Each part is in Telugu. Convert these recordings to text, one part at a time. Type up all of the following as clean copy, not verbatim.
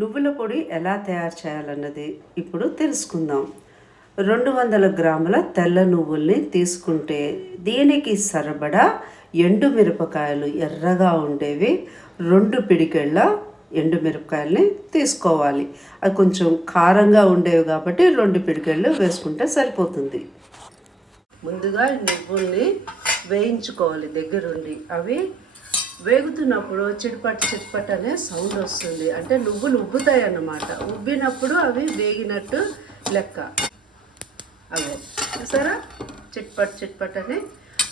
నువ్వుల పొడి ఎలా తయారు చేయాలన్నది ఇప్పుడు తెలుసుకుందాం. 200 గ్రాముల తెల్ల నువ్వుల్ని తీసుకుంటే దీనికి సరిపడా ఎండుమిరపకాయలు ఎర్రగా ఉండేవి 2 పిడికెళ్ళ ఎండుమిరపకాయల్ని తీసుకోవాలి. అది కొంచెం కారంగా ఉండేవి కాబట్టి 2 పిడికెళ్ళు వేసుకుంటే సరిపోతుంది. ముందుగా నువ్వుల్ని వేయించుకోవాలి దగ్గరుండి. అవి వేగుతున్నప్పుడు చిట్పట్ చిట్పట్ అనే సౌండ్ వస్తుంది. అంటే నువ్వులు ఉబ్బుతాయి అన్నమాట. ఉబ్బినప్పుడు అవి వేగినట్టు లెక్క. అవే చూసారా, చిట్పట్ చిట్పట్ అని.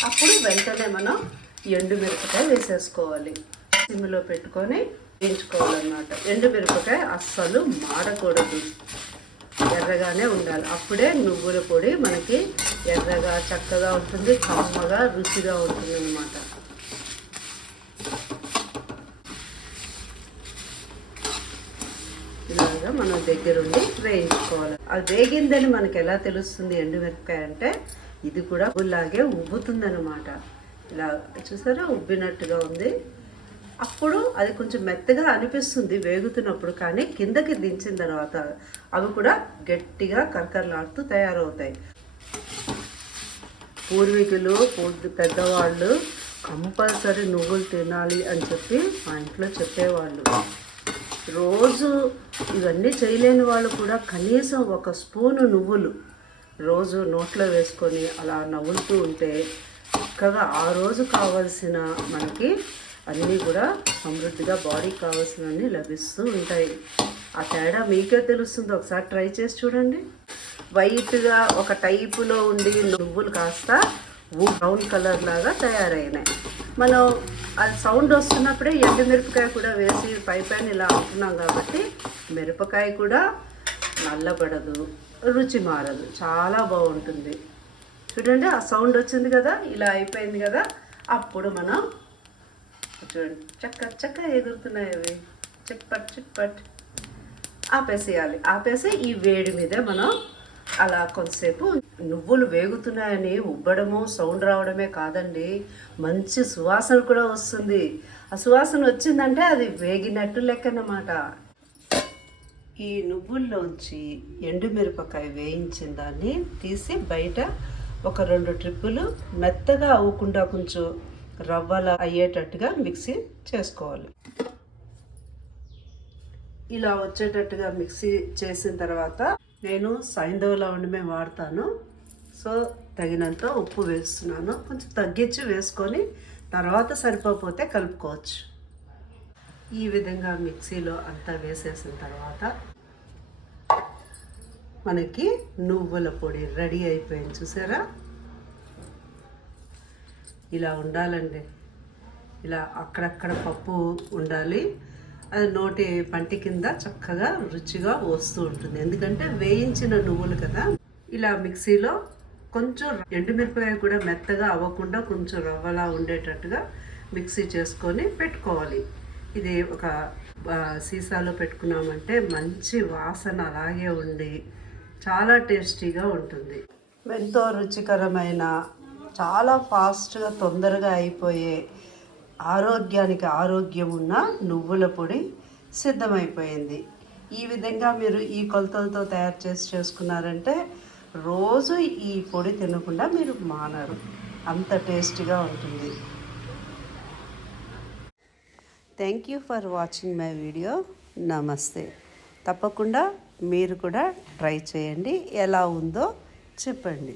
అప్పుడు వెంటనే మనం ఎండుమిరపకాయ వేసేసుకోవాలి. సిమ్లో పెట్టుకొని వేయించుకోవాలన్నమాట. ఎండుమిరపకాయ అస్సలు మాడకూడదు, ఎర్రగానే ఉండాలి. అప్పుడే నువ్వుల పొడి మనకి ఎర్రగా చక్కగా ఉంటుంది, కమ్మగా రుచిగా ఉంటుంది అన్నమాట. ఇలాగా మనం దగ్గరుండి వేయించుకోవాలి. అది వేగిందని మనకి ఎలా తెలుస్తుంది ఎండుమిరపకాయ అంటే, ఇది కూడా ఉల్లాగే ఉబ్బుతుందన్నమాట. ఇలా చూసారా, ఉబ్బినట్టుగా ఉంది. అప్పుడు అది కొంచెం మెత్తగా అనిపిస్తుంది వేగుతున్నప్పుడు, కానీ కిందకి దించిన తర్వాత అవి కూడా గట్టిగా కరకరలాడుతూ తయారవుతాయి. పూర్వీకులు పెద్దవాళ్ళు కంపల్సరీ నువ్వులు తినాలి అని చెప్పి మా ఇంట్లో చెప్పేవాళ్ళు. రోజు ఇవన్నీ చేయలేని వాళ్ళు కూడా కనీసం 1 స్పూను నువ్వులు రోజు నోట్లో వేసుకొని అలా నవ్వులుతూ ఉంటే చక్కగా ఆ రోజు కావాల్సిన మనకి అన్నీ కూడా సమృద్ధిగా బాడీకి కావాల్సినవన్నీ లభిస్తూ ఉంటాయి. ఆ తేడా మీకే తెలుస్తుంది, ఒకసారి ట్రై చేసి చూడండి. వైట్గా ఒక టైపులో ఉండి నువ్వులు కాస్త బ్రౌన్ కలర్ లాగా తయారైనాయి. మనం అది సౌండ్ వస్తున్నప్పుడే ఎండుమిరపకాయ కూడా వేసి పైన ఇలా అంటున్నాం కాబట్టి మిరపకాయ కూడా నల్లబడదు, రుచి మారదు, చాలా బాగుంటుంది. చూడండి, ఆ సౌండ్ వచ్చింది కదా, ఇలా అయిపోయింది కదా. అప్పుడు మనం చూడండి చక్క ఎగురుతున్నాయి అవి, చిట్పట్ చిట్పట్. ఆపేసేయాలి. ఆపేసి ఈ వేడి మీదే మనం అలా కొంతసేపు. నువ్వులు వేగుతున్నాయని ఉబ్బడము సౌండ్ రావడమే కాదండి, మంచి సువాసన కూడా వస్తుంది. ఆ సువాసన వచ్చిందంటే అది వేగినట్టు లెక్కనమాట. ఈ నువ్వుల్లోంచి ఎండుమిరపకాయ వేయించిన దాన్ని తీసి బయట ఒక 2 ట్రిప్పులు మెత్తగా అవ్వకుండా కొంచెం రవ్వలా అయ్యేటట్టుగా మిక్సీ చేసుకోవాలి. ఇలా వచ్చేటట్టుగా మిక్సీ చేసిన తర్వాత నేను సైంధవ లవండమే వాడతాను. సో తగినంత ఉప్పు వేస్తున్నాను. కొంచెం తగ్గించి వేసుకొని తర్వాత సరిపోతే కలుపుకోవచ్చు. ఈ విధంగా మిక్సీలో అంతా వేసేసిన తర్వాత మనకి నువ్వుల పొడి రెడీ అయిపోయింది. చూసారా, ఇలా ఉండాలండి. ఇలా అక్కడక్కడ పప్పు ఉండాలి. అది నోటి పంటి కింద చక్కగా రుచిగా వస్తూ ఉంటుంది, ఎందుకంటే వేయించిన నువ్వులు కదా. ఇలా మిక్సీలో కొంచెం ఎండుమిరపకాయ కూడా మెత్తగా అవ్వకుండా కొంచెం రవ్వలా ఉండేటట్టుగా మిక్సీ చేసుకొని పెట్టుకోవాలి. ఇది ఒక సీసాలో పెట్టుకున్నామంటే మంచి వాసన అలాగే ఉండి చాలా టేస్టీగా ఉంటుంది. ఎంతో రుచికరమైన, చాలా ఫాస్ట్గా తొందరగా అయిపోయే, ఆరోగ్యానికి ఆరోగ్యం ఉన్న నువ్వుల పొడి సిద్ధమైపోయింది. ఈ విధంగా మీరు ఈ కొలతలతో తయారు చేసుకున్నారంటే రోజు ఈ పొడి తినకుండా మీరు మానరు, అంత టేస్టీగా ఉంటుంది. Thank you for watching my video. నమస్తే. తప్పకుండా మీరు కూడా ట్రై చేయండి, ఎలా ఉందో చెప్పండి.